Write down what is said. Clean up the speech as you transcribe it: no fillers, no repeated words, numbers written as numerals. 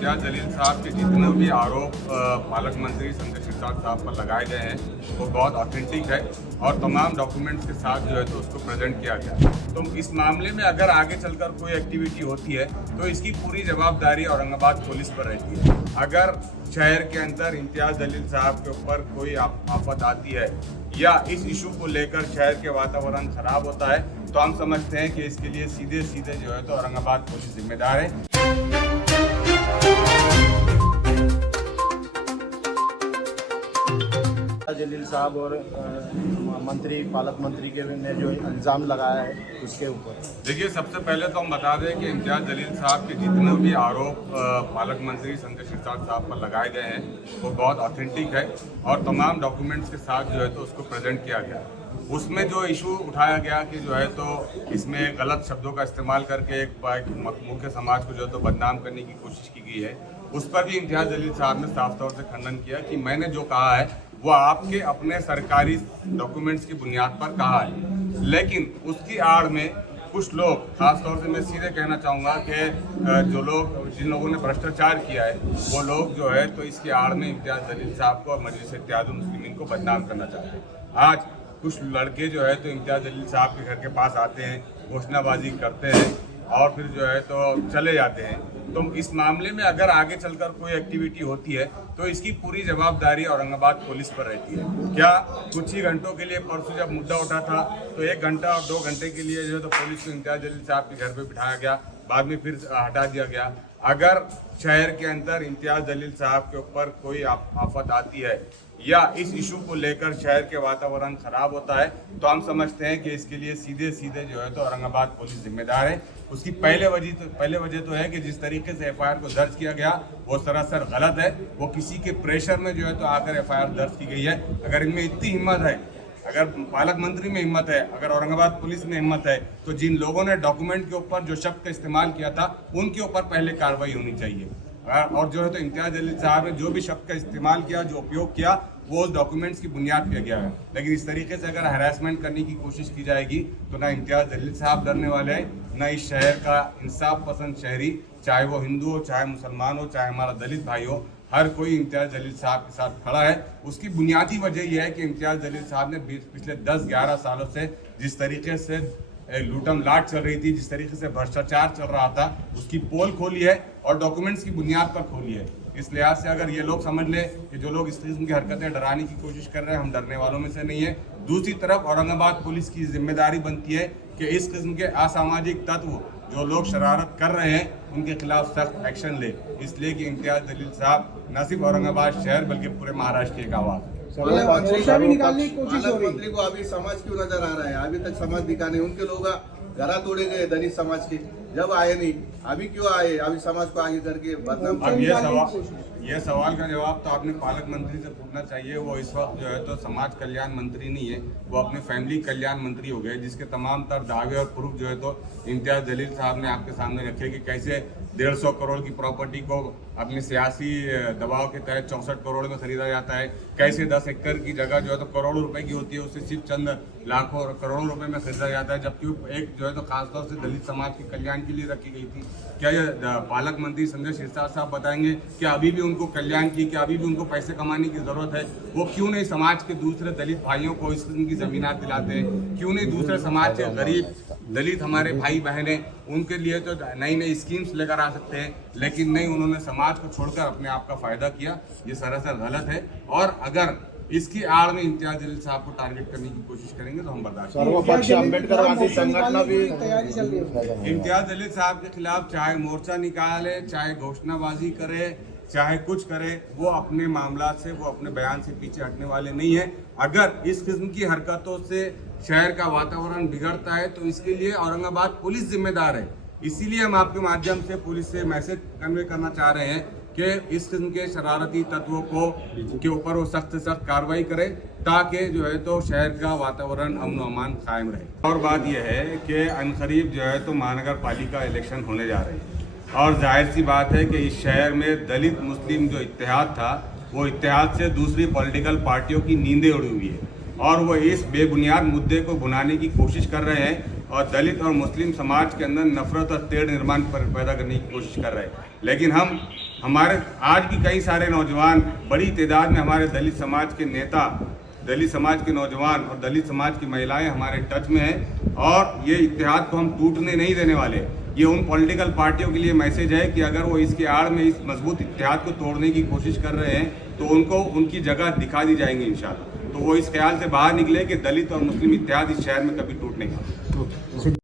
इम्तियाज जलील साहब के जितने भी आरोप पालक मंत्री संजय सिरसाट साहब पर लगाए गए हैं वो बहुत ऑथेंटिक है और तमाम डॉक्यूमेंट्स के साथ जो है तो उसको प्रेजेंट किया गया। तो इस मामले में अगर आगे चलकर कोई एक्टिविटी होती है तो इसकी पूरी जवाबदारी औरंगाबाद पुलिस पर रहती है। अगर शहर के अंदर इम्तियाज जलील साहब के ऊपर कोई आफत आती है या इस इशू को लेकर शहर के वातावरण खराब होता है तो हम समझते हैं कि इसके लिए सीधे सीधे जो है तो औरंगाबाद पुलिस जिम्मेदार है। जलील साहब और मंत्री पालक मंत्री के ने जो इल्ज़ाम लगाया है उसके ऊपर देखिए, सबसे पहले तो हम बता दें कि इम्तियाज जलील साहब के जितने भी आरोप पालक मंत्री संजय सिरसाट साहब पर लगाए गए हैं वो बहुत ऑथेंटिक है और तमाम डॉक्यूमेंट्स के साथ जो है तो उसको प्रेजेंट किया गया। उसमें जो इशू उठाया गया कि जो है तो इसमें गलत शब्दों का इस्तेमाल करके एक मुख्य समाज को जो है तो बदनाम करने की कोशिश की गई है, उस पर भी इम्तियाज जलील साहब ने साफ तौर से खंडन किया कि मैंने जो कहा है वो आपके अपने सरकारी डॉक्यूमेंट्स की बुनियाद पर कहा है, लेकिन उसकी आड़ में कुछ लोग, खास तौर से मैं सीधे कहना चाहूँगा कि जिन लोगों ने भ्रष्टाचार किया है वो लोग जो है तो इसकी आड़ में इम्तियाज जलील साहब को और मजलिस इत्तेहादुल मुस्लिमीन को बदनाम करना चाहते हैं। आज कुछ लड़के जो है तो इम्तियाज जलील साहब के घर के पास आते हैं, घोषणाबाजी करते हैं और फिर जो है तो चले जाते हैं। तो इस मामले में अगर आगे चलकर कोई एक्टिविटी होती है तो इसकी पूरी जवाबदारी औरंगाबाद पुलिस पर रहती है। क्या कुछ ही घंटों के लिए परसों जब मुद्दा उठा था तो 1 घंटा और 2 घंटे के लिए जो है तो पुलिस को इम्तियाज जलील साहब के घर पे बिठाया गया, बाद में फिर हटा दिया गया। अगर शहर के अंदर इम्तियाज जलील साहब के ऊपर कोई आफत आती है या इस इशू को लेकर शहर के वातावरण खराब होता है तो हम समझते हैं कि इसके लिए सीधे सीधे जो है तो औरंगाबाद पुलिस जिम्मेदार है। उसकी पहले वजह तो है कि जिस तरीके से एफआईआर को दर्ज किया गया वो सरासर गलत है। वो किसी के प्रेशर में जो है तो आकर एफआईआर दर्ज की गई है। अगर इनमें इतनी हिम्मत है, अगर पालक मंत्री में हिम्मत है, अगर औरंगाबाद पुलिस में हिम्मत है तो जिन लोगों ने डॉक्यूमेंट के ऊपर जो शब्द का इस्तेमाल किया था उनके ऊपर पहले कार्रवाई होनी चाहिए। और जो है तो इम्तियाज जलील साहब ने जो भी शब्द का इस्तेमाल किया, जो उपयोग किया, वो उस डॉक्यूमेंट्स की बुनियाद पे किया है। लेकिन इस तरीके से अगर हरासमेंट करने की कोशिश की जाएगी तो ना इम्तियाज जलील साहब डरने वाले हैं, ना इस शहर का इंसाफ पसंद शहरी, चाहे वो हिंदू हो, चाहे मुसलमान हो, चाहे हमारा दलित भाई हो, हर कोई इम्तियाज जलील साहब के साथ खड़ा है। उसकी बुनियादी वजह यह है कि इम्तियाज जलील साहब ने पिछले 10-11 सालों से जिस तरीके से लूटम लाट चल रही थी, जिस तरीके से भ्रष्टाचार चल रहा था, उसकी पोल खोली है और डॉक्यूमेंट्स की बुनियाद पर खोली है। इस लिहाज से अगर ये लोग समझ ले कि जो लोग इस किस्म की हरकतें डराने की कोशिश कर रहे हैं, हम डरने वालों में से नहीं है। दूसरी तरफ औरंगाबाद पुलिस की जिम्मेदारी बनती है कि इस किस्म के असामाजिक तत्व जो लोग शरारत कर रहे हैं उनके खिलाफ सख्त एक्शन ले, इसलिए कि इम्तियाज जलील साहब न सिर्फ औरंगाबाद शहर बल्कि पूरे महाराष्ट्र की एक आवाज़ है। भी निकालने की कोशिश हो रही है। मंत्री को अभी समाज क्यों नजर आ रहा है? अभी तक समाज दिखाने उनके लोग घरा तोड़े गए दलित समाज के, जब आए नहीं, अभी क्यों आए? अभी समाज को आगे करके बदनाम। अब ये सवाल का जवाब तो आपने पालक मंत्री से पूछना चाहिए। वो इस वक्त जो है तो समाज कल्याण मंत्री नहीं है, वो अपने फैमिली कल्याण मंत्री हो गए, जिसके तमाम तर दावे और प्रूफ जो है तो इम्तियाज जलील साहब ने आपके सामने रखे कि कैसे 150 करोड़ की प्रॉपर्टी को अपने सियासी दबाव के तहत 64 करोड़ में खरीदा जाता है, कैसे 10 एकड़ की जगह जो है तो करोड़ों रुपए की होती है उससे सिर्फ चंद लाखों और करोड़ों रुपए में खरीदा जाता है, जबकि एक जो है तो खासतौर से दलित समाज के कल्याण के लिए रखी गई थी। क्या ये पालक मंत्री संजय सिरसाट साहब बताएंगे कि अभी भी उनको कल्याण की, कि अभी भी उनको पैसे कमाने की जरूरत है? वो क्यों नहीं समाज के दूसरे दलित भाइयों को इस किस्म की जमीनात दिलाते हैं? क्यों नहीं दूसरे समाज के गरीब दलित हमारे भाई बहन हैं उनके लिए तो नई नई स्कीम्स लेकर आ सकते हैं, लेकिन नहीं, उन्होंने समाज को छोड़कर अपने आप का फायदा किया। ये सरासर गलत है और अगर इसकी आड़ में इम्तियाज जलील साहब को टारगेट करने की कोशिश करेंगे तो हम बर्दाश्त सर्वपक्षीय अम्बेडकरवादी संगठन भी तैयारी चल रही है। इम्तियाज जलील साहब के खिलाफ चाहे मोर्चा निकाले, चाहे घोषणाबाजी करे, चाहे कुछ करे, वो अपने मामला से, वो अपने बयान से पीछे हटने वाले नहीं है। अगर इस किस्म की हरकतों से शहर का वातावरण बिगड़ता है तो इसके लिए औरंगाबाद पुलिस जिम्मेदार है। इसीलिए हम आपके माध्यम से पुलिस से मैसेज कन्वे करना चाह रहे हैं कि इस किस्म के शरारती तत्वों के ऊपर वो सख्त से सख्त कार्रवाई करे ताकि जो है तो शहर का वातावरण अमन अमान कायम रहे। और बात यह है कि अनकरीब जो है तो महानगर पालिका इलेक्शन होने जा रहे हैं और जाहिर सी बात है कि इस शहर में दलित मुस्लिम जो इत्तेहाद था वो इत्तेहाद से दूसरी पॉलिटिकल पार्टियों की नींदें उड़ी हुई है और वो इस बेबुनियाद मुद्दे को भुनाने की कोशिश कर रहे हैं और दलित और मुस्लिम समाज के अंदर नफरत और तेढ़ निर्माण पैदा करने की कोशिश कर रहे हैं। लेकिन हम हमारे आज भी कई सारे नौजवान बड़ी तादाद में हमारे दलित समाज के नेता, दलित समाज के नौजवान और दलित समाज की महिलाएं हमारे टच में हैं और ये इत्तेहाद को हम टूटने नहीं देने वाले। ये उन पॉलिटिकल पार्टियों के लिए मैसेज है कि अगर वो इसके आड़ में इस मजबूत इत्तेहाद को तोड़ने की कोशिश कर रहे हैं तो उनको उनकी जगह दिखा दी जाएंगी इंशाल्लाह। तो वो इस ख्याल से बाहर निकले कि दलित और मुस्लिम इत्तेहाद इस शहर में कभी टूट नहीं पाए।